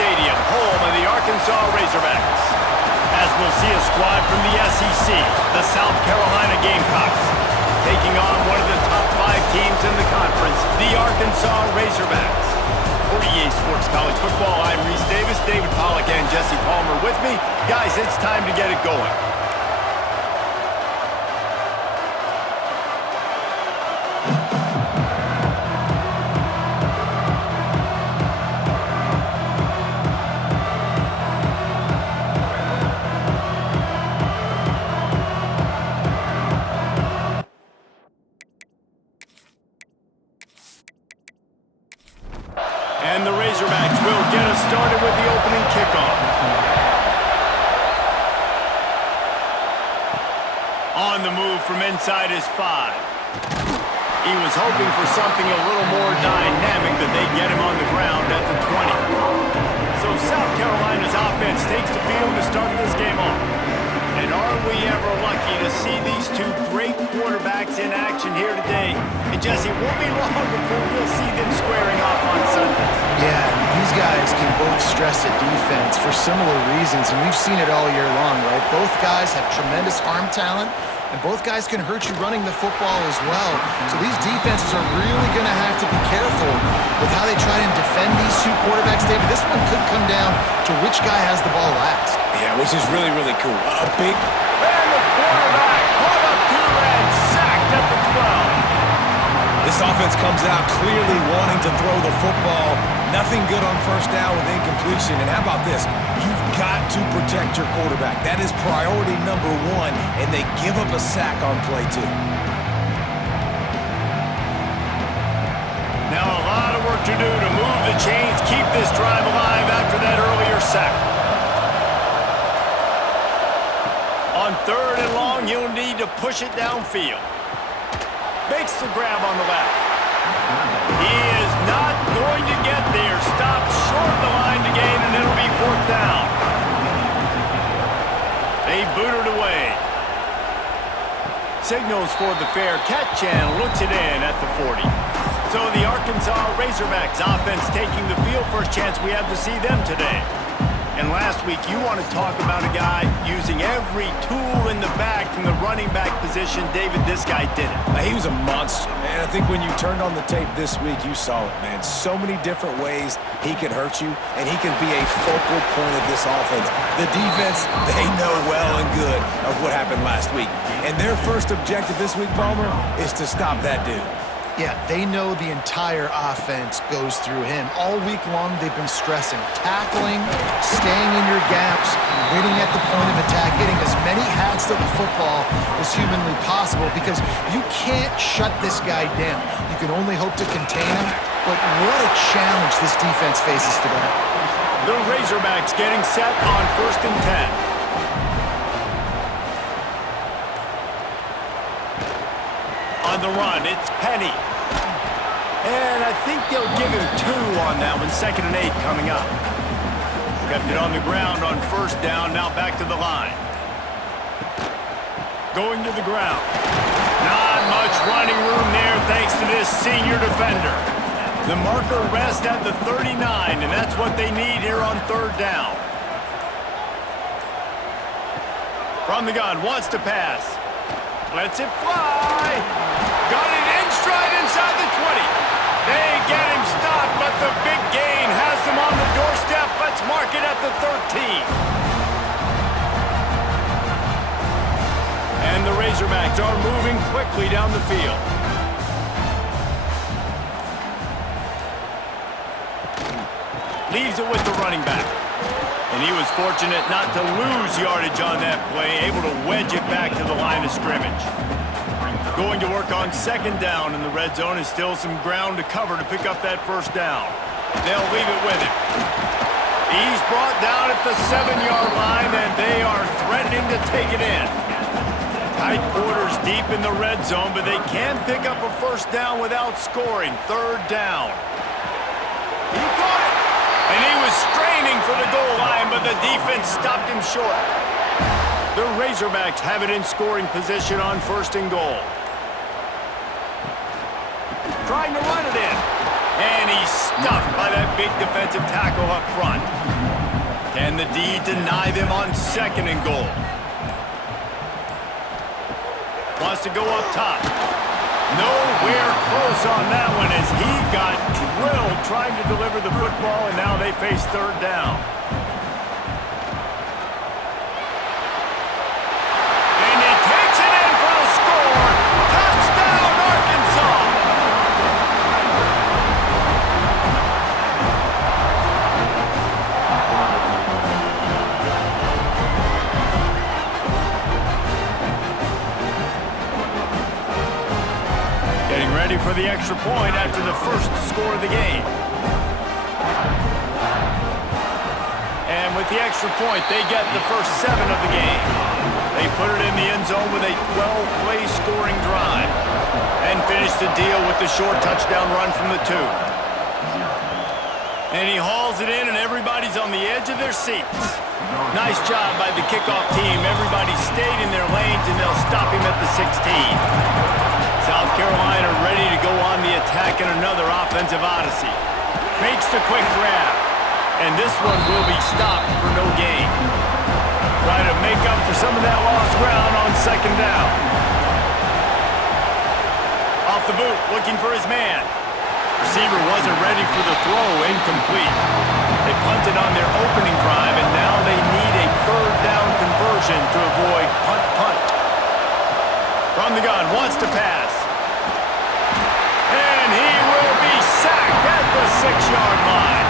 Stadium, home of the Arkansas Razorbacks. As we'll see a squad from the SEC, the South Carolina Gamecocks, taking on one of the top 5 teams in the conference, the Arkansas Razorbacks. For EA Sports College Football, I'm Reese Davis, David Pollack, and Jesse Palmer with me. Guys, it's time to get it going. And the Razorbacks will get us started with the opening kickoff. On the move from inside his 5. He was hoping for something a little more dynamic, but they get him on the ground at the 20. So South Carolina's offense takes the field to start this game off. And are we ever lucky to see these two great quarterbacks in action here today? And Jesse, it won't be long before we'll see them squaring off on Sundays. Yeah, these guys can both stress a defense for similar reasons, and we've seen it all year long, right? Both guys have tremendous arm talent, and both guys can hurt you running the football as well. So these defenses are really going to have to be careful with how they try and defend these two quarterbacks, David. This one could come down to which guy has the ball last. Yeah, which is really, really cool. A big... And the quarterback caught up to and sacked at the 12. This offense comes out clearly wanting to throw the football. Nothing good on first down with incompletion. And how about this? You've got to protect your quarterback. That is priority number 1, and they give up a sack on play 2. Now a lot of work to do to move the chains, keep this drive alive after that earlier sack. On 3rd and long, he'll need to push it downfield. Makes the grab on the left. He is not going to get there. Stopped short of the line to gain, and it'll be 4th down. They boot it away. Signals for the fair catch and looks it in at the 40. So the Arkansas Razorbacks offense taking the field. First chance we have to see them today. And last week, you want to talk about a guy using every tool in the bag from the running back position. David, this guy did it. He was a monster, man. I think when you turned on the tape this week, you saw it, man. So many different ways he can hurt you, and he can be a focal point of this offense. The defense, they know well and good of what happened last week. And their first objective this week, Palmer, is to stop that dude. Yeah, they know the entire offense goes through him. All week long, they've been stressing tackling, staying in your gaps, waiting at the point of attack, getting as many hats to the football as humanly possible, because you can't shut this guy down. You can only hope to contain him, but what a challenge this defense faces today. The Razorbacks getting set on 1st and 10. On the run, it's Penny. And I think they'll give him 2 on that one. 2nd and 8 coming up. Kept it on the ground on 1st down. Now back to the line. Going to the ground. Not much running room there thanks to this senior defender. The marker rests at the 39, and that's what they need here on 3rd down. From the gun, wants to pass. Lets it fly. Got it in stride inside the 20. They get him stopped, but the big gain has them on the doorstep. Let's mark it at the 13. And the Razorbacks are moving quickly down the field. Leaves it with the running back. And he was fortunate not to lose yardage on that play, able to wedge it back to the line of scrimmage. Going to work on 2nd down, and the red zone is still some ground to cover to pick up that 1st down. They'll leave it with him. He's brought down at the 7-yard line, and they are threatening to take it in. Tight quarters deep in the red zone, but they can pick up a 1st down without scoring. 3rd down. He got it! And he was straining for the goal line, but the defense stopped him short. The Razorbacks have it in scoring position on 1st and goal. Trying to run it in. And he's stuffed by that big defensive tackle up front. Can the D deny them on 2nd and goal? Wants to go up top. Nowhere close on that one as he got drilled trying to deliver the football, and now they face 3rd down. And he takes it in for the score. Touchdown, Arkansas! Getting ready for the extra point after the first score of the game. And with the extra point, they get the first 7 of the game. They put it in the end zone with a 12-play scoring drive and finish the deal with the short touchdown run from the 2. And he hauls it in, and everybody's on the edge of their seats. Nice job by the kickoff team. Everybody stayed in their lanes, and they'll stop him at the 16. South Carolina ready to go on the attack in another offensive odyssey. Makes the quick grab. And this one will be stopped for no gain. Try to make up for some of that lost ground on 2nd down. Off the boot, looking for his man. Receiver wasn't ready for the throw, incomplete. They punted on their opening drive, and now they need a 3rd down conversion to avoid punt. From the gun, wants to pass. And he will be sacked at the 6-yard line.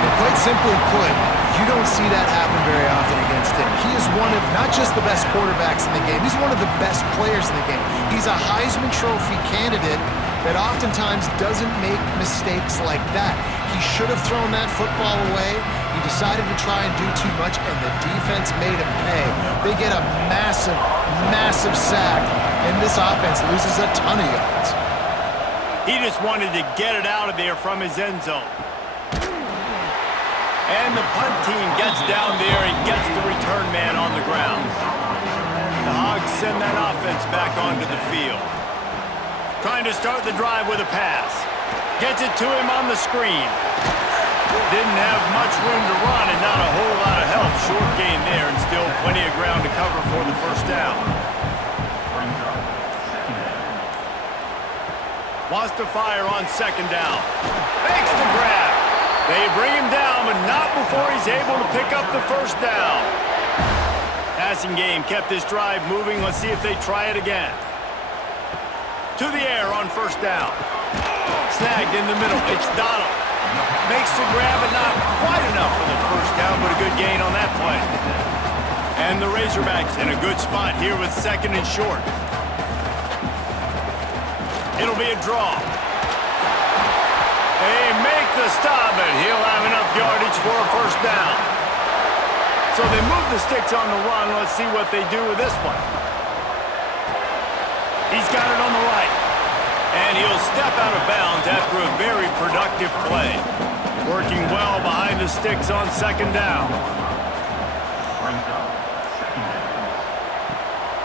And quite simply put, you don't see that happen very often against him. He is one of not just the best quarterbacks in the game, he's one of the best players in the game. He's a Heisman Trophy candidate that oftentimes doesn't make mistakes like that. He should have thrown that football away. He decided to try and do too much, and the defense made him pay. They get a massive sack, and this offense loses a ton of yards. He just wanted to get it out of there from his end zone. And the punt team gets down there and gets the return man on the ground. The Hogs send that offense back onto the field. Trying to start the drive with a pass. Gets it to him on the screen. Didn't have much room to run and not a whole lot of help. Short gain there and still plenty of ground to cover for the 1st down. Wants to fire on 2nd down. Makes the grab. They bring him down, but not before he's able to pick up the 1st down. Passing game kept this drive moving. Let's see if they try it again. To the air on 1st down. Snagged in the middle. It's Donald. Makes the grab, but not quite enough for the 1st down, but a good gain on that play. And the Razorbacks in a good spot here with 2nd and short. It'll be a draw. They make the stop, and he'll have enough yardage for a 1st down. So they move the sticks on the run. Let's see what they do with this one. He's got it on the right. And he'll step out of bounds after a very productive play. Working well behind the sticks on 2nd down.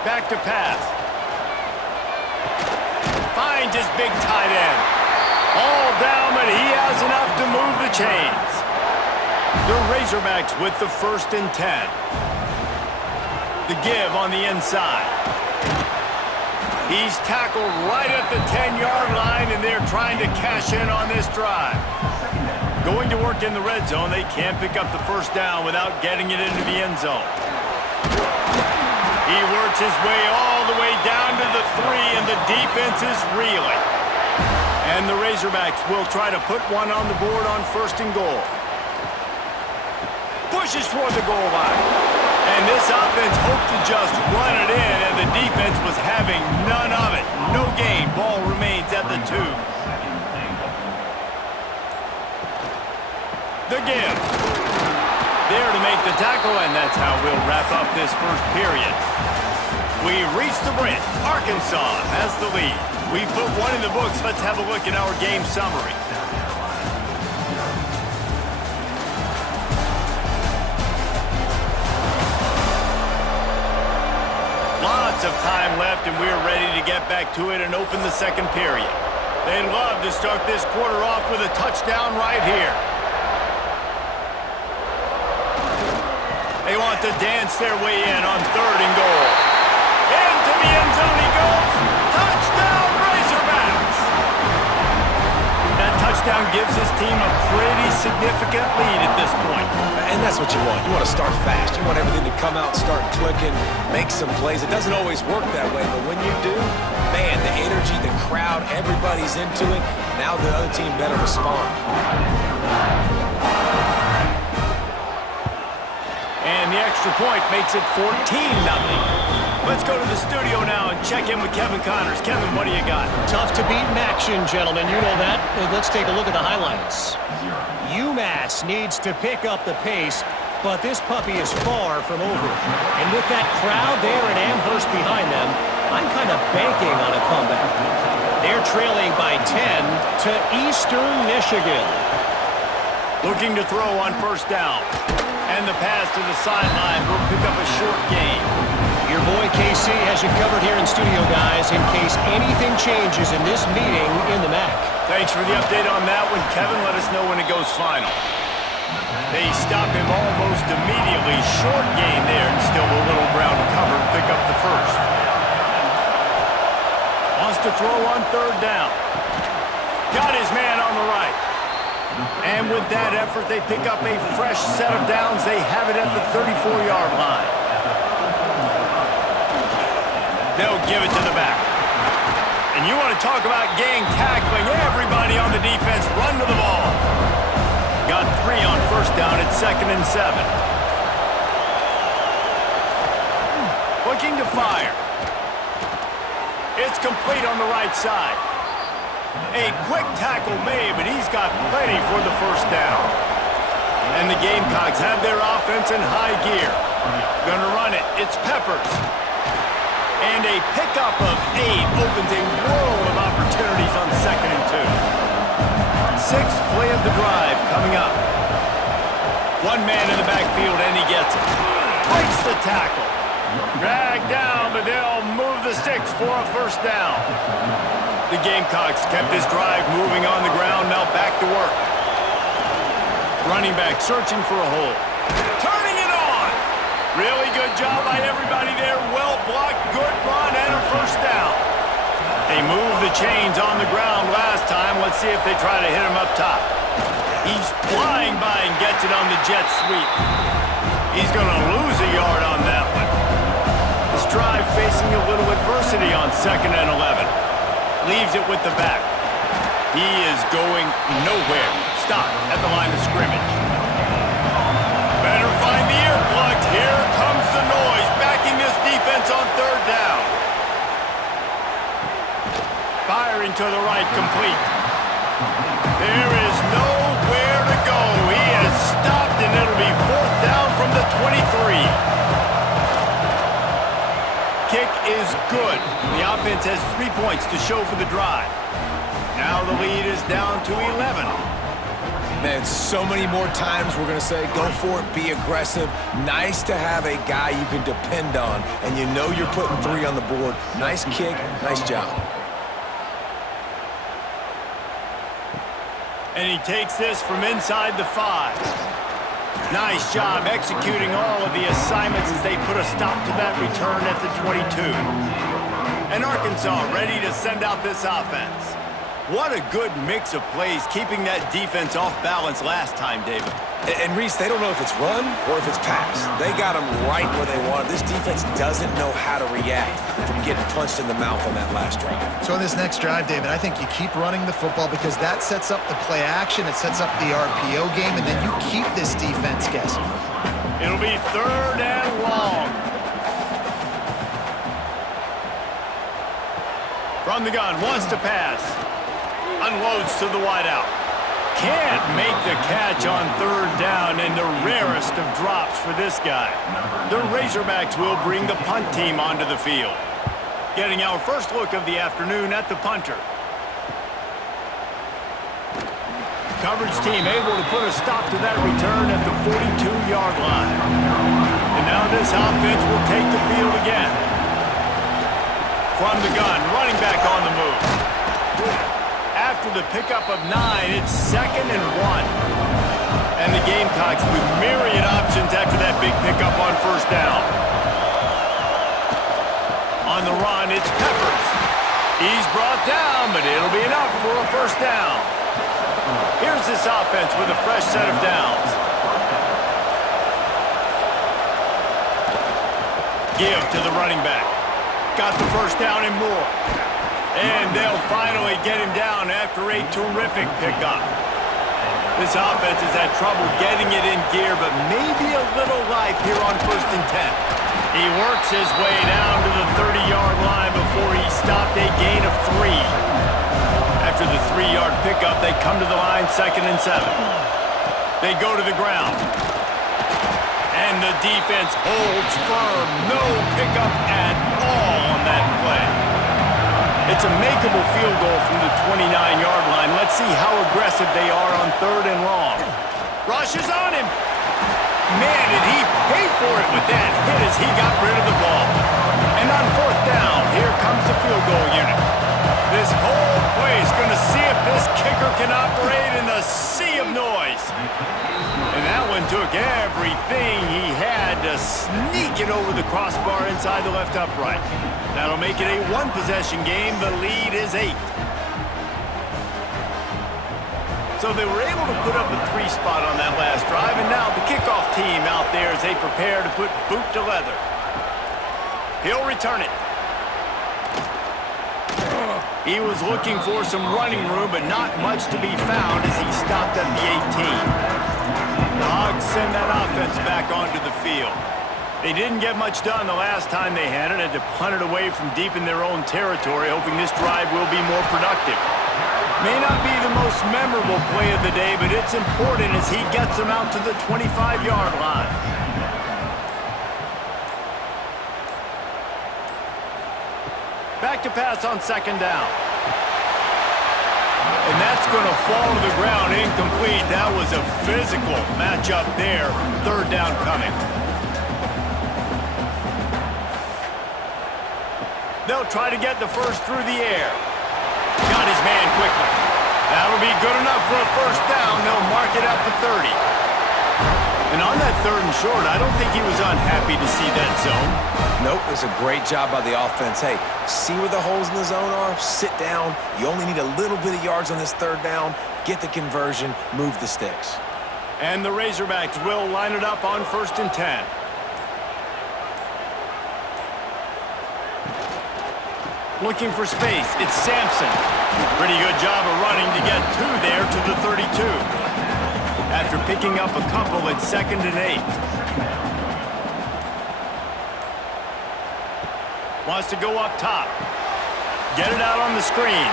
Back to pass. Finds his big tight end. All down, but he has enough to move the chains. The Razorbacks with the 1st and 10. The give on the inside. He's tackled right at the 10-yard line, and they're trying to cash in on this drive. Going to work in the red zone, they can't pick up the 1st down without getting it into the end zone. He works his way all the way down to the 3, and the defense is reeling. And the Razorbacks will try to put one on the board on 1st and goal. Pushes toward the goal line. And this offense hoped to just run it in, and the defense was having none of it. No gain. Ball remains at the 2. The give. There to make the tackle, and that's how we'll wrap up this 1st period. We've reached the bridge. Arkansas has the lead. We've put one in the books. Let's have a look at our game summary. Lots of time left, and we're ready to get back to it and open the 2nd period. They'd love to start this quarter off with a touchdown right here. They want to dance their way in on 3rd and goal. Into the end zone he goes. Touchdown, Razorbacks! That touchdown gives his team a pretty significant lead at this point. And that's what you want. You want to start fast. You want everything to come out, start clicking, make some plays. It doesn't always work that way, but when you do, man, the energy, the crowd, everybody's into it. Now the other team better respond. And the extra point makes it 14-0. Let's go to the studio now and check in with Kevin Connors. Kevin, what do you got? Tough to beat in action, gentlemen. You know that. Let's take a look at the highlights. UMass needs to pick up the pace, but this puppy is far from over. And with that crowd there in Amherst behind them, I'm kind of banking on a comeback. They're trailing by 10 to Eastern Michigan. Looking to throw on 1st down. And the pass to the sideline will pick up a short gain. Your boy KC has you covered here in studio, guys, in case anything changes in this meeting in the MAC. Thanks for the update on that one, Kevin. Let us know when it goes final. They stop him almost immediately. Short gain there, and still a little ground to cover to pick up the 1st. Wants to throw on 3rd down. Got his man on the right. And with that effort, they pick up a fresh set of downs. They have it at the 34-yard line. They'll give it to the back. And you want to talk about gang tackling. Everybody on the defense run to the ball. Got 3 on 1st down at 2nd and 7. Looking to fire. It's complete on the right side. A quick tackle made, but he's got plenty for the 1st down. And the Gamecocks have their offense in high gear. Gonna run it. It's Peppers. And a pickup of 8 opens a world of opportunities on 2nd and 2. 6th play of the drive coming up. One man in the backfield, and he gets it. Breaks the tackle. Dragged down, but they'll move the sticks for a 1st down. The Gamecocks kept this drive moving on the ground, now back to work. Running back searching for a hole. Turning it on! Really good job by everybody there. Well blocked, good run, and a 1st down. They moved the chains on the ground last time. Let's see if they try to hit him up top. He's flying by and gets it on the jet sweep. He's going to lose a yard on that one. This drive facing a little adversity on 2nd and 11. Leaves it with the back. He is going nowhere. Stop at the line of scrimmage. Better find the earplugs. Here comes the noise, backing this defense on 3rd down. Firing to the right, complete. There is nowhere to go. He has stopped, and it'll be 4th down from the 23. Kick is good. The offense has 3 points to show for the drive. Now the lead is down to 11. Man, so many more times we're going to say, go for it, be aggressive. Nice to have a guy you can depend on, and you know you're putting 3 on the board. Nice kick, nice job. And he takes this from inside the 5. Nice job executing all of the assignments as they put a stop to that return at the 22. And Arkansas ready to send out this offense. What a good mix of plays, keeping that defense off balance last time, David. And Reese, they don't know if it's run or if it's pass. They got them right where they want it. This defense doesn't know how to react from getting punched in the mouth on that last drive. So in this next drive, David, I think you keep running the football because that sets up the play action, it sets up the RPO game, and then you keep this defense guessing. It'll be 3rd and long. From the gun, wants to pass. Unloads to the wideout. Can't make the catch on 3rd down, and the rarest of drops for this guy. The Razorbacks will bring the punt team onto the field. Getting our first look of the afternoon at the punter. Coverage team able to put a stop to that return at the 42-yard line. And now this offense will take the field again. From the gun, running back on the move. after the pickup of 9, it's 2nd and 1. And the Gamecocks with myriad options after that big pickup on 1st down. On the run, it's Peppers. He's brought down, but it'll be enough for a 1st down. Here's this offense with a fresh set of downs. Give to the running back. Got the 1st down and more. And they'll finally get him down after a terrific pickup. This offense has had trouble getting it in gear, but maybe a little life here on 1st and 10. He works his way down to the 30-yard line before he stopped a gain of 3. After the 3-yard pickup, they come to the line 2nd and 7. They go to the ground. And the defense holds firm. No pickup at all on that play. It's a makeable field goal from the 29-yard line. Let's see how aggressive they are on 3rd and long. Rush is on him. Man, did he pay for it with that hit as he got rid of the ball. And on 4th down, here comes the field goal unit. This whole play is going to see if this kicker can operate in the sea of noise. And that one took everything he had to sneak it over the crossbar inside the left upright. That'll make it a 1-possession game. The lead is 8. So they were able to put up a 3 spot on that last drive, and now the kickoff team out there as they prepare to put boot to leather. He'll return it. He was looking for some running room, but not much to be found as he stopped at the 18. The Hogs send that offense back onto the field. They didn't get much done the last time they had it, had to punt it away from deep in their own territory, hoping this drive will be more productive. May not be the most memorable play of the day, but it's important as he gets them out to the 25-yard line. Back to pass on 2nd down. And that's going to fall to the ground incomplete. That was a physical matchup there. 3rd down coming. They'll try to get the 1st through the air. Got his man quickly. That'll be good enough for a 1st down. They'll mark it at the 30. And on that 3rd and short, I don't think he was unhappy to see that zone. Nope, it was a great job by the offense. Hey, see where the holes in the zone are? Sit down. You only need a little bit of yards on this 3rd down. Get the conversion. Move the sticks. And the Razorbacks will line it up on 1st and 10. Looking for space. It's Sampson. Pretty good job of running to get 2 there to the 32. After picking up a couple at 2nd and 8. Wants to go up top. Get it out on the screen.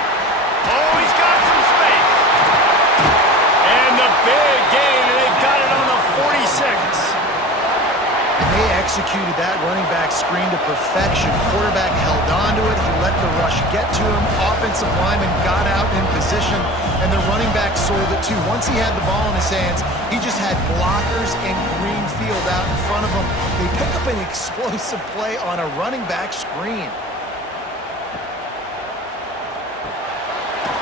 Oh, he's got some space. And the big gain, and they've got it on the 46. And they executed that running back screen to perfection. Quarterback held on to it. He let the rush get to him. Offensive lineman got out in position, and the running back sold it too. Once he had the ball in his hands, he just had blockers and green field out in front of him. They pick up an explosive play on a running back screen.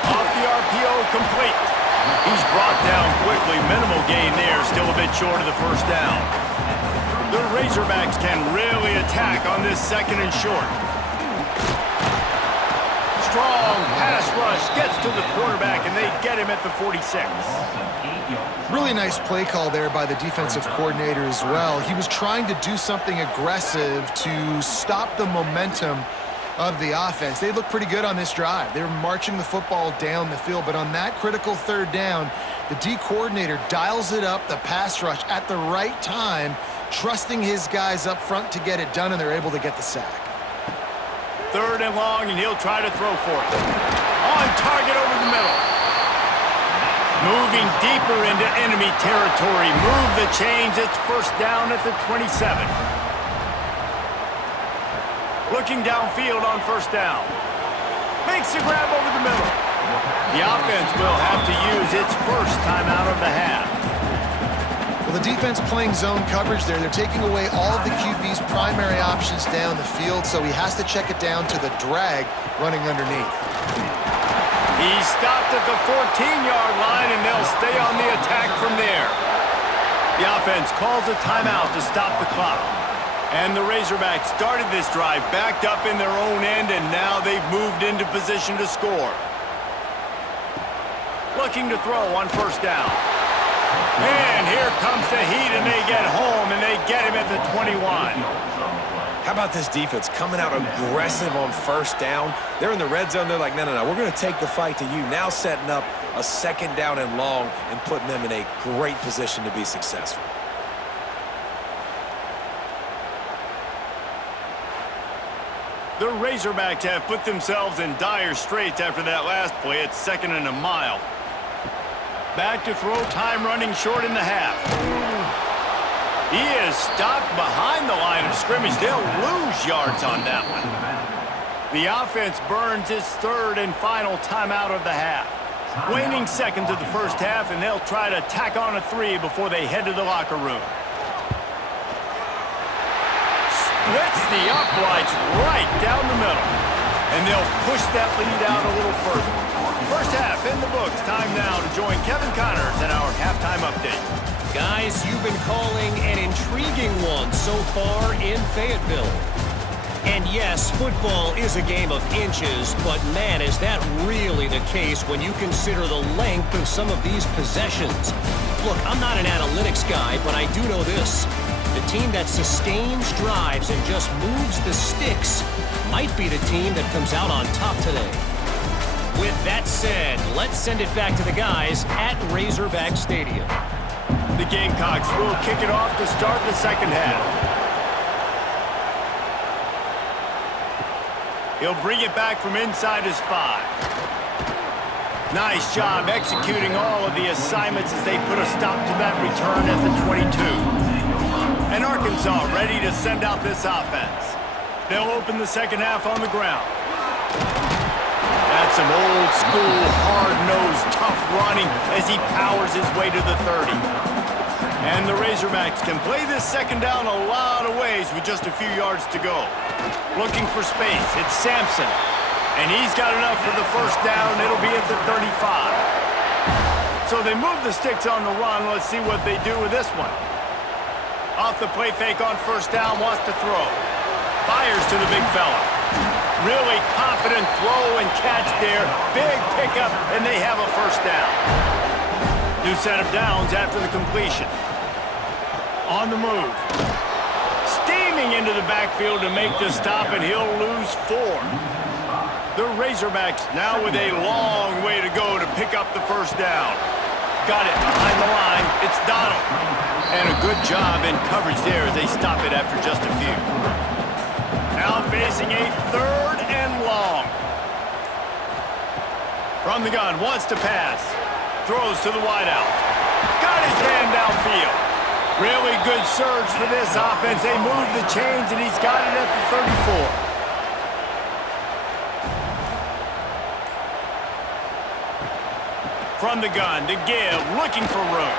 Off the RPO, complete. He's brought down quickly. Minimal gain there, still a bit short of the 1st down. The Razorbacks can really attack on this 2nd and short. Strong pass rush gets to the quarterback, and they get him at the 46. Really nice play call there by the defensive coordinator as well. He was trying to do something aggressive to stop the momentum of the offense. They looked pretty good on this drive. They were marching the football down the field, but on that critical 3rd down, the D coordinator dials it up, the pass rush, at the right time, trusting his guys up front to get it done, and they're able to get the sack. 3rd and long, and he'll try to throw for it. On target over the middle. Moving deeper into enemy territory. Move the chains. It's 1st down at the 27. Looking downfield on 1st down. Makes the grab over the middle. The offense will have to use its 1st timeout of the half. Well, the defense playing zone coverage there. They're taking away all of the QB's primary options down the field, so he has to check it down to the drag running underneath. He's stopped at the 14-yard line, and they'll stay on the attack from there. The offense calls a timeout to stop the clock. And the Razorbacks started this drive backed up in their own end, and now they've moved into position to score. Looking to throw on first down. And here comes the heat, and they get home, and they get him at the 21. How about this defense coming out aggressive on first down? They're in the red zone. They're like, no, we're going to take the fight to you. Now setting up a second down and long and putting them in a great position to be successful. The Razorbacks have put themselves in dire straits after that last play. It's 2nd and a mile. Back to throw, time running short in the half. He is stopped behind the line of scrimmage. They'll lose yards on that one. The offense burns its 3rd and final timeout of the half. Waning seconds of the first half, and they'll try to tack on a 3 before they head to the locker room. Splits the uprights right down the middle. And they'll push that lead out a little further. First half in the books. Time now to join Kevin Connors in our halftime update. Guys, you've been calling an intriguing one so far in Fayetteville. And yes, football is a game of inches, but man, is that really the case when you consider the length of some of these possessions. Look, I'm not an analytics guy, but I do know this. The team that sustains drives and just moves the sticks might be the team that comes out on top today. With that said, let's send it back to the guys at Razorback Stadium. The Gamecocks will kick it off to start the second half. He'll bring it back from inside his 5. Nice job executing all of the assignments as they put a stop to that return at the 22. And Arkansas ready to send out this offense. They'll open the second half on the ground. That's some old-school, hard-nosed, tough running as he powers his way to the 30. And the Razorbacks can play this second down a lot of ways with just a few yards to go. Looking for space, it's Sampson. And he's got enough for the first down. It'll be at the 35. So they move the sticks on the run. Let's see what they do with this one. Off the play fake on first down, wants to throw. Fires to the big fella. Really confident throw and catch there. Big pickup, and they have a first down. New set of downs after the completion. On the move. Steaming into the backfield to make the stop, and he'll lose 4. The Razorbacks now with a long way to go to pick up the first down. Got it behind the line. It's Donald. And a good job in coverage there as they stop it after just a few. Now facing a 3rd and long. From the gun, wants to pass. Throws to the wideout. Got his hand downfield. Really good surge for this offense. They move the chains, and he's got it at the 34. From the gun to give, looking for room.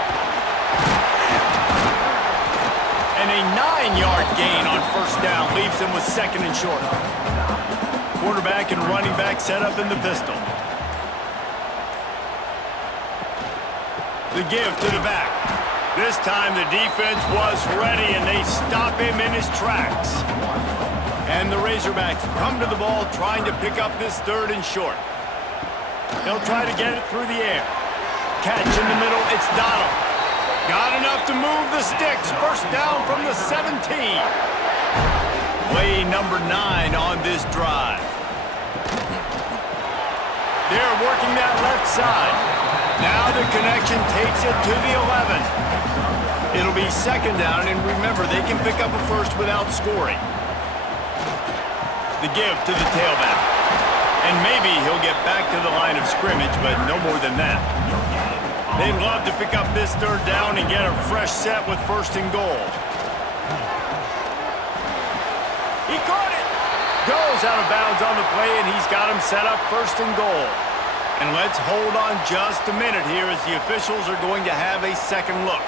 And a 9-yard gain on first down leaves him with 2nd and short. Quarterback and running back set up in the pistol. The give to the back. This time the defense was ready, and they stop him in his tracks. And the Razorbacks come to the ball trying to pick up this 3rd and short. They'll try to get it through the air. Catch in the middle, it's Donald. Got enough to move the sticks. First down from the 17. Play number 9 on this drive. They're working that left side. Now the connection takes it to the 11. It'll be second down, and remember, they can pick up a first without scoring. The give to the tailback. And maybe he'll get back to the line of scrimmage, but no more than that. They'd love to pick up this 3rd down and get a fresh set with 1st and goal. He caught it! Goes out of bounds on the play, and he's got him set up 1st and goal. And let's hold on just a minute here as the officials are going to have a second look.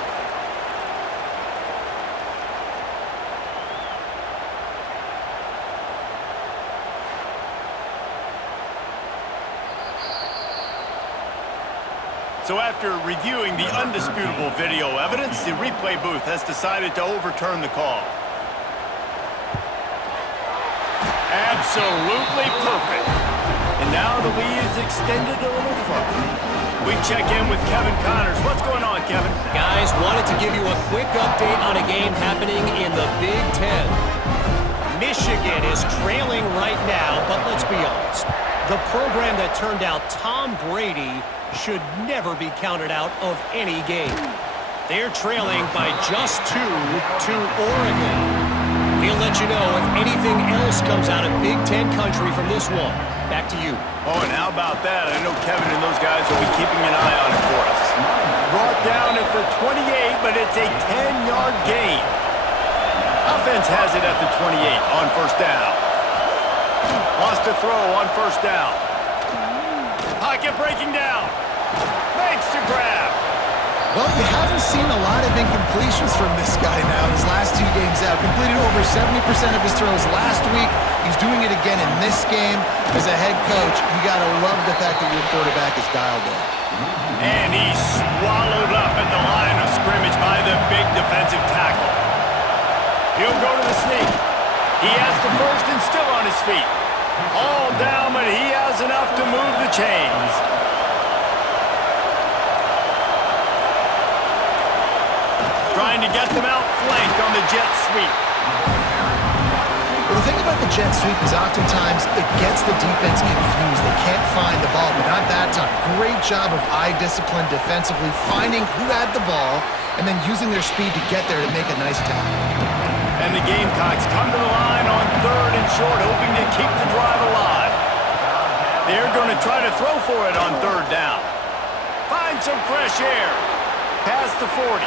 So after reviewing the undisputable video evidence, the replay booth has decided to overturn the call. Absolutely perfect. And now the lead is extended a little further. We check in with Kevin Connors. What's going on, Kevin? Guys, wanted to give you a quick update on a game happening in the Big Ten. Michigan is trailing right now, but let's be honest. The program that turned out Tom Brady should never be counted out of any game. They're trailing by just 2 to Oregon. We'll let you know if anything else comes out of Big Ten country from this one. Back to you. Oh, and how about that? I know Kevin and those guys will be keeping an eye on it for us. Brought down at the 28, but it's a 10-yard gain. Offense has it at the 28 on first down. Lost a throw on first down. Pocket breaking down. Makes the grab. Well, you haven't seen a lot of incompletions from this guy now. His last 2 games out, completed over 70% of his throws last week. He's doing it again in this game. As a head coach, you got to love the fact that your quarterback is dialed in. And he's swallowed up at the line of scrimmage by the big defensive tackle. He'll go to the sneak. He has the first and still on his feet. All down, but he has enough to move the chains. Trying to get them outflanked on the jet sweep. Well, the thing about the jet sweep is oftentimes it gets the defense confused. They can't find the ball, but not that time. Great job of eye discipline defensively, finding who had the ball, and then using their speed to get there to make a nice tackle. And the Gamecocks come to the line on 3rd and short, hoping to keep the drive alive. They're going to try to throw for it on 3rd down. Find some fresh air. Past the 40.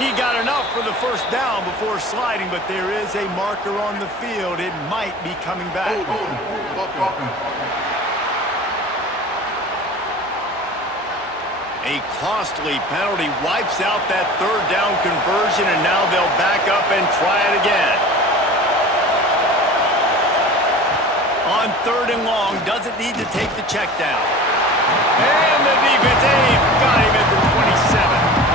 He got enough for the first down before sliding, but there is a marker on the field. It might be coming back. A costly penalty wipes out that 3rd down conversion, and now they'll back up and try it again. On 3rd and long, doesn't need to take the check down. And the defense, they've got him at the 27.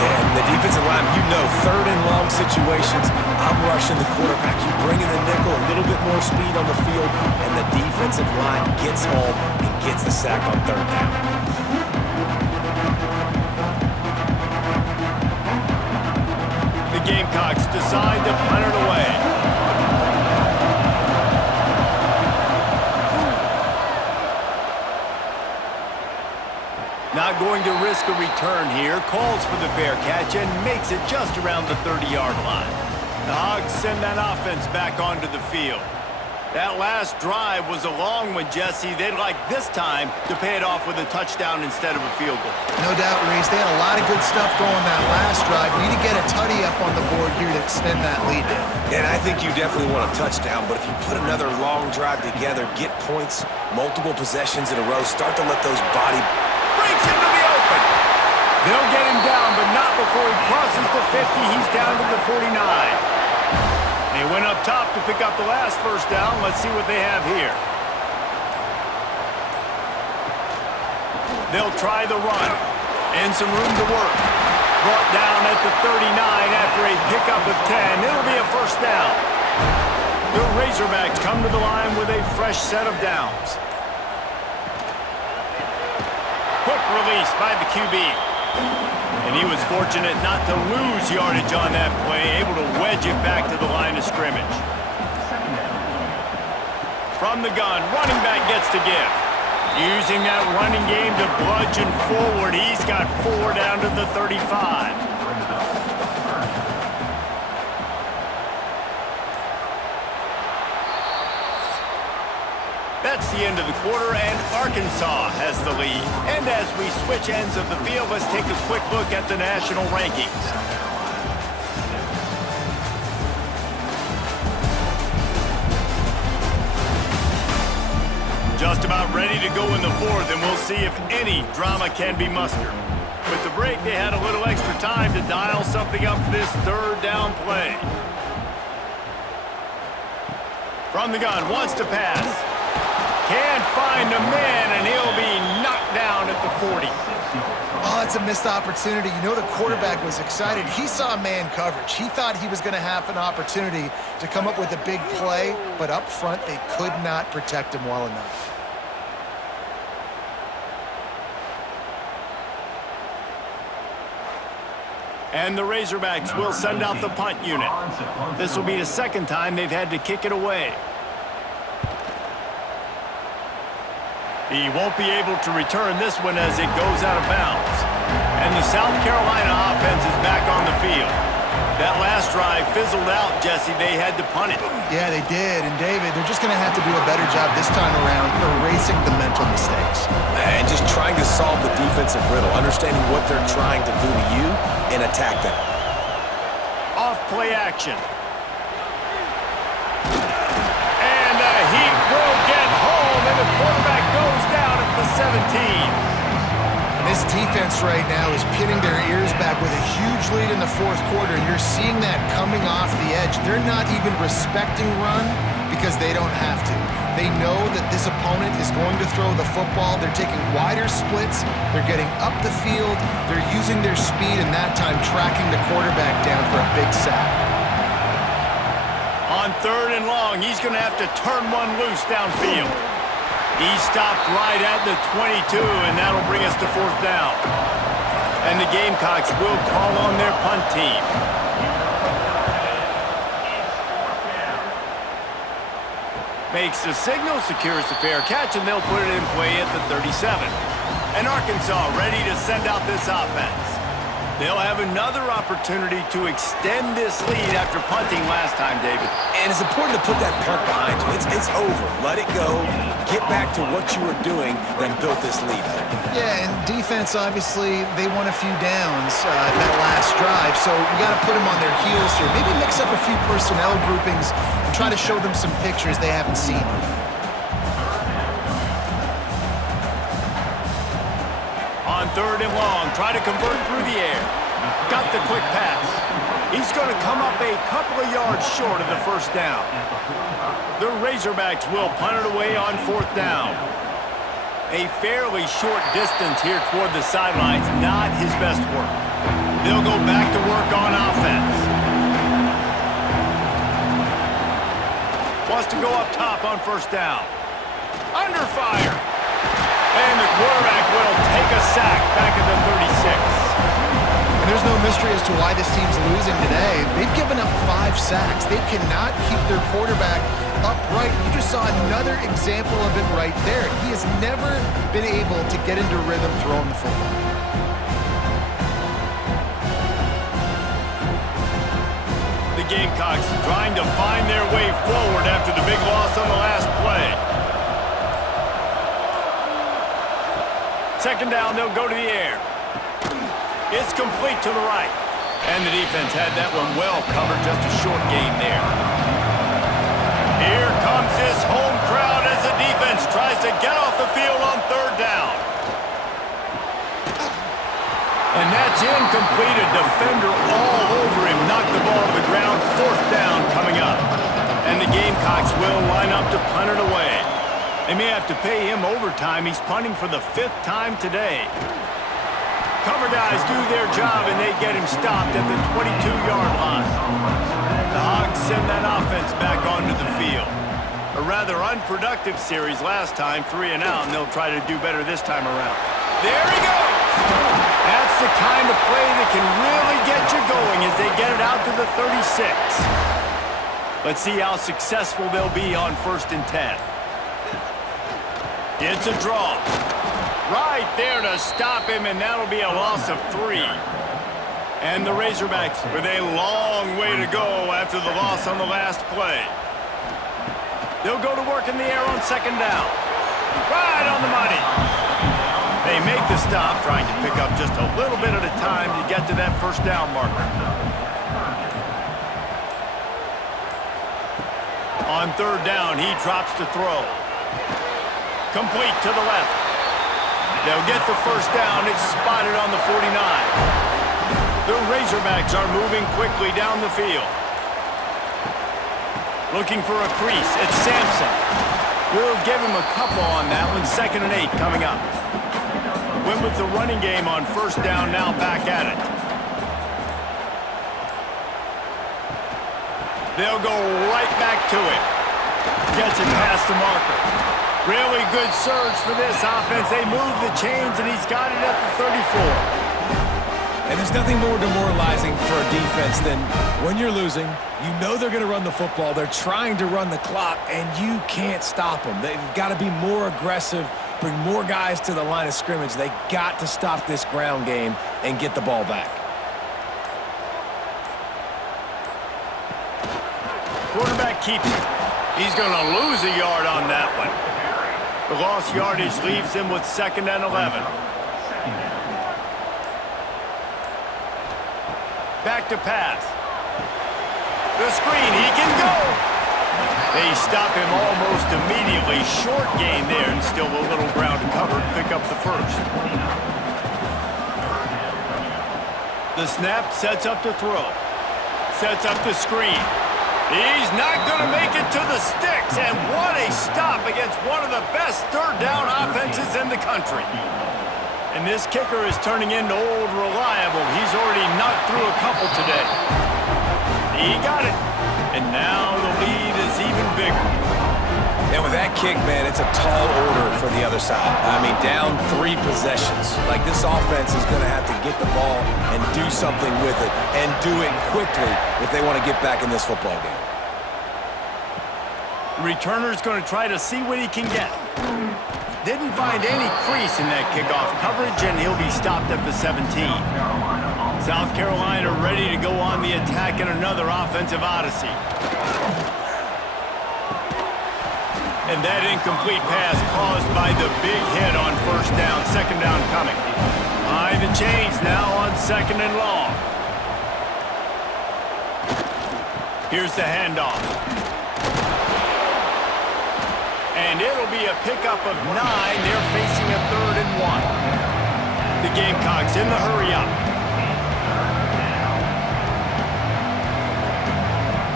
And the defensive line, you know, 3rd and long situations, I'm rushing the quarterback. You bring in the nickel, a little bit more speed on the field, and the defensive line gets home and gets the sack on 3rd down. The Gamecocks decide to punt it away. Not going to risk a return here. Calls for the fair catch and makes it just around the 30-yard line. The Hogs send that offense back onto the field. That last drive was a long one, Jesse. They'd like this time to pay it off with a touchdown instead of a field goal. No doubt, Reese. They had a lot of good stuff going that last drive. Need to get a tutty up on the board here to extend that lead down. And I think you definitely want a touchdown, but if you put another long drive together, get points, multiple possessions in a row, start to let those body... Breaks into the open. They'll get him down, but not before he crosses the 50. He's down to the 49. They went up top to pick up the last first down. Let's see what they have here. They'll try the run. And some room to work. Brought down at the 39 after a pickup of 10. It'll be a first down. The Razorbacks come to the line with a fresh set of downs. Quick release by the QB. And he was fortunate not to lose yardage on that play, able to wedge it back to the line of scrimmage. From the gun, running back gets to give. Using that running game to bludgeon forward, he's got 4 down to the 35. That's the end of the quarter, and Arkansas has the lead. And as we switch ends of the field, let's take a quick look at the national rankings. Just about ready to go in the 4th, and we'll see if any drama can be mustered. With the break, they had a little extra time to dial something up for this 3rd down play. From the gun, wants to pass. Can't find a man, and he'll be knocked down at the 40. That's a missed opportunity. You know the quarterback was excited. He saw man coverage. He thought he was going to have an opportunity to come up with a big play, but up front they could not protect him well enough. And the Razorbacks will send out the punt unit. This will be the second time they've had to kick it away. He won't be able to return this one as it goes out of bounds. And the South Carolina offense is back on the field. That last drive fizzled out, Jesse. They had to punt it. Yeah, they did. And, David, they're just going to have to do a better job this time around erasing the mental mistakes. And just trying to solve the defensive riddle, understanding what they're trying to do to you and attack them. Off play action. And the Heat will get home, and the quarterback goes down at the 17. And this defense right now is pinning their ears back with a huge lead in the fourth quarter. You're seeing that coming off the edge. They're not even respecting run because they don't have to. They know that this opponent is going to throw the football. They're taking wider splits. They're getting up the field. They're using their speed, and that time tracking the quarterback down for a big sack. On 3rd and long, he's going to have to turn one loose downfield. He stopped right at the 22, and that'll bring us to 4th down. And the Gamecocks will call on their punt team. Makes the signal, secures the fair catch, and they'll put it in play at the 37. And Arkansas ready to send out this offense. They'll have another opportunity to extend this lead after punting last time, David. And it's important to put that punt behind you. It's over. Let it go. Get back to what you were doing that built this lead. Yeah, and defense, obviously, they won a few downs that last drive, so we got to put them on their heels here. Maybe mix up a few personnel groupings and try to show them some pictures they haven't seen. On 3rd and long, try to convert through the air. Got the quick pass. He's going to come up a couple of yards short of the 1st down. The Razorbacks will punt it away on 4th down. A fairly short distance here toward the sidelines, not his best work. They'll go back to work on offense. Wants to go up top on 1st down. Under fire. And the quarterback will take a sack back at the 36. And there's no mystery as to why this team's losing today. They've given up 5 sacks. They cannot keep their quarterback upright. You just saw another example of it right there. He has never been able to get into rhythm throwing the football. The Gamecocks trying to find their way forward after the big loss on the last play. 2nd down, they'll go to the air. It's complete to the right. And the defense had that one well covered, just a short gain there. Here comes this home crowd as the defense tries to get off the field on 3rd down. And that's incomplete. A defender all over him. Knocked the ball to the ground. 4th down coming up. And the Gamecocks will line up to punt it away. They may have to pay him overtime. He's punting for the 5th time today. Cover guys do their job, and they get him stopped at the 22-yard line. The Hogs send that offense back onto the field. A rather unproductive series last time, 3 and out, and they'll try to do better this time around. There he goes! That's the kind of play that can really get you going as they get it out to the 36. Let's see how successful they'll be on 1st and 10. It's a draw. Right there to stop him, and that'll be a loss of 3. And the Razorbacks with a long way to go after the loss on the last play. They'll go to work in the air on 2nd down. Right on the money. They make the stop, trying to pick up just a little bit at a time to get to that 1st down marker. On 3rd down, he drops to throw. Complete to the left. They'll get the 1st down. It's spotted on the 49. The Razorbacks are moving quickly down the field. Looking for a crease. It's Sampson. We'll give him a couple on that one. 2nd and 8 coming up. Went with the running game on first down, now back at it. They'll go right back to it. Gets it past the marker. Really good surge for this offense. They move the chains, and he's got it at the 34. And there's nothing more demoralizing for a defense than when you're losing, you know they're going to run the football, they're trying to run the clock, and you can't stop them. They've got to be more aggressive, bring more guys to the line of scrimmage. They got to stop this ground game and get the ball back. Quarterback keeps it. He's going to lose a yard on that one. The lost yardage leaves him with 2nd and 11. Back to pass. The screen, he can go. They stop him almost immediately. Short gain there, and still a little ground to cover to pick up the first. The snap sets up to throw. Sets up the screen. He's not going to make it to the sticks, and what a stop against one of the best third down offenses in the country. And this kicker is turning into old reliable. He's already knocked through a couple today. He got it. And now the lead is even bigger. And with that kick, man, it's a tall order for the other side. I mean, down 3 possessions. Like, this offense is going to have to get the ball and do something with it, and do it quickly if they want to get back in this football game. Returner's going to try to see what he can get. Didn't find any crease in that kickoff coverage, and he'll be stopped at the 17. South Carolina ready to go on the attack in another offensive odyssey. And that incomplete pass caused by the big hit on first down. 2nd down coming. Behind the chains now on 2nd and long. Here's the handoff. And it'll be a pickup of 9. They're facing a 3rd and 1. The Gamecocks in the hurry-up.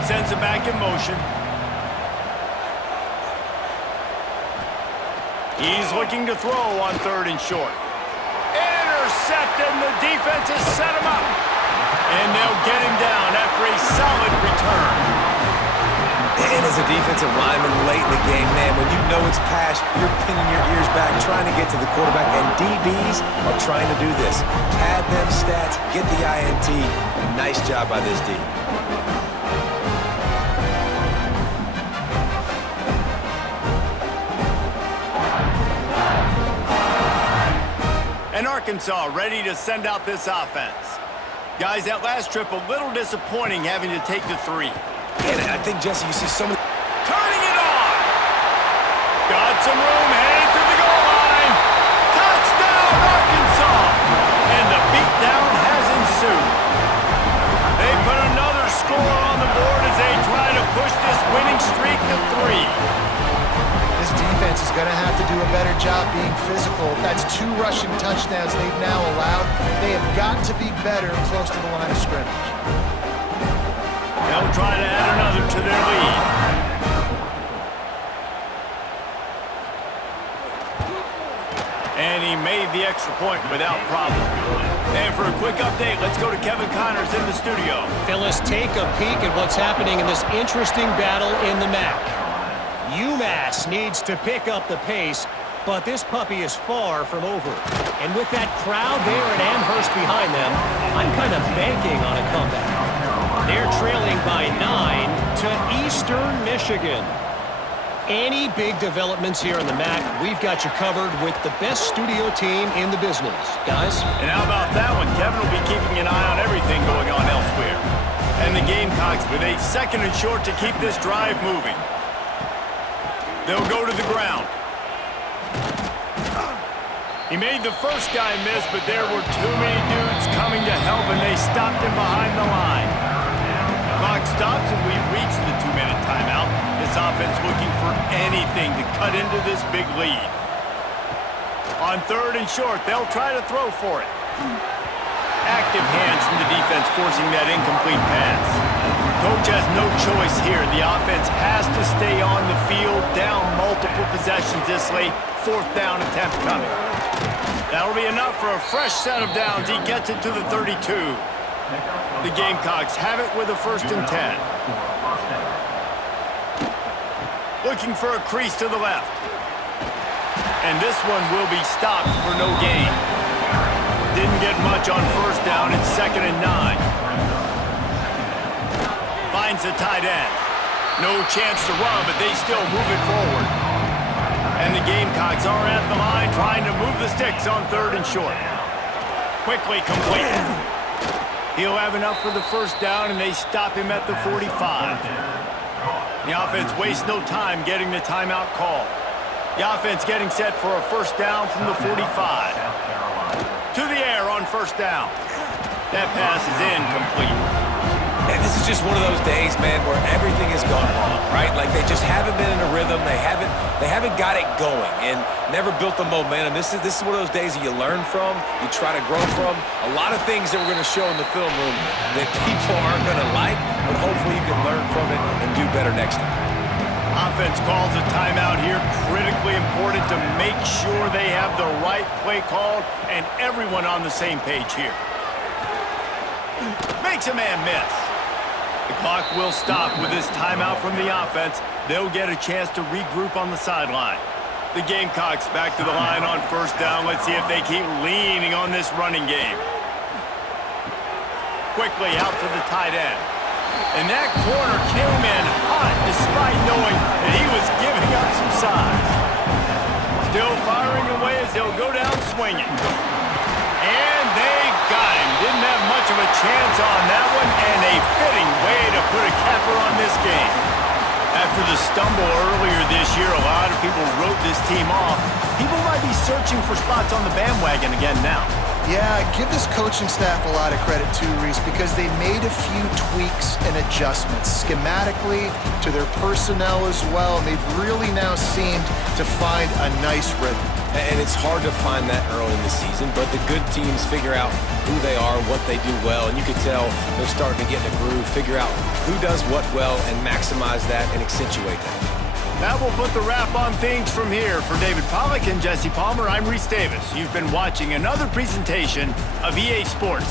Sends it back in motion. He's looking to throw on 3rd and short. Intercepted, and the defense has set him up. And they'll get him down after a solid return. And as a defensive lineman late in the game, man, when you know it's pass, you're pinning your ears back, trying to get to the quarterback, and DBs are trying to do this. Pad them stats, get the INT. Nice job by this D. And Arkansas ready to send out this offense. Guys, that last trip a little disappointing having to take the 3. And I think, Jesse, you see so many... Turning it on! Got some room, headed to the goal line. Touchdown, Arkansas! And the beatdown has ensued. They put another score on the board as they try to push this winning streak to 3. This defense is going to have to do a better job being physical. That's 2 rushing touchdowns they've now allowed. They have got to be better close to the line of scrimmage. They'll try to add another to their lead. And he made the extra point without problem. And for a quick update, let's go to Kevin Connors in the studio. Phyllis, take a peek at what's happening in this interesting battle in the MAC. UMass needs to pick up the pace, but this puppy is far from over. And with that crowd there at Amherst behind them, I'm kind of banking on a comeback. They're trailing by 9 to Eastern Michigan. Any big developments here in the MAC, we've got you covered with the best studio team in the business. Guys? And how about that one? Kevin will be keeping an eye on everything going on elsewhere. And the Gamecocks with a 2nd and short to keep this drive moving. They'll go to the ground. He made the first guy miss, but there were too many dudes coming to help, and they stopped him behind the line. Clock stops, and we've reached the 2-minute timeout. This offense looking for anything to cut into this big lead. On 3rd and short, they'll try to throw for it. Active hands from the defense forcing that incomplete pass. Coach has no choice here. The offense has to stay on the field, down multiple possessions this late. 4th down attempt coming. That'll be enough for a fresh set of downs. He gets it to the 32. The Gamecocks have it with a 1st and 10. Looking for a crease to the left. And this one will be stopped for no gain. Didn't get much on 1st down. It's 2nd and 9. Finds the tight end. No chance to run, but they still move it forward. And the Gamecocks are at the line trying to move the sticks on 3rd and short. Quickly completed. He'll have enough for the 1st down, and they stop him at the 45. The offense wastes no time getting the timeout call. The offense getting set for a 1st down from the 45. To the air on 1st down. That pass is incomplete. And this is just one of those days, man, where everything has gone wrong, right? Like they just haven't been in a rhythm. They haven't got it going and never built the momentum. This is one of those days that you learn from, you try to grow from. A lot of things that we're going to show in the film room that people aren't going to like, but hopefully you can learn from it and do better next time. Offense calls a timeout here. Critically important to make sure they have the right play called and everyone on the same page here. Makes a man miss. The clock will stop with this timeout from the offense. They'll get a chance to regroup on the sideline. The Gamecocks back to the line on 1st down. Let's see if they keep leaning on this running game. Quickly out to the tight end. And that corner came in hot despite knowing that he was giving up some size. Still firing away as they'll go down swinging. And they got him. Didn't have much of a chance on that one, and a fitting way to put a capper on this game. After the stumble earlier this year, a lot of people wrote this team off. People might be searching for spots on the bandwagon again now. Yeah, give this coaching staff a lot of credit too, Reese, because they made a few tweaks and adjustments schematically to their personnel as well, and they've really now seemed to find a nice rhythm. And it's hard to find that early in the season, but the good teams figure out who they are, what they do well, and you can tell they're starting to get in a groove, figure out who does what well, and maximize that and accentuate that. That will put the wrap on things from here. For David Pollack and Jesse Palmer, I'm Reese Davis. You've been watching another presentation of EA Sports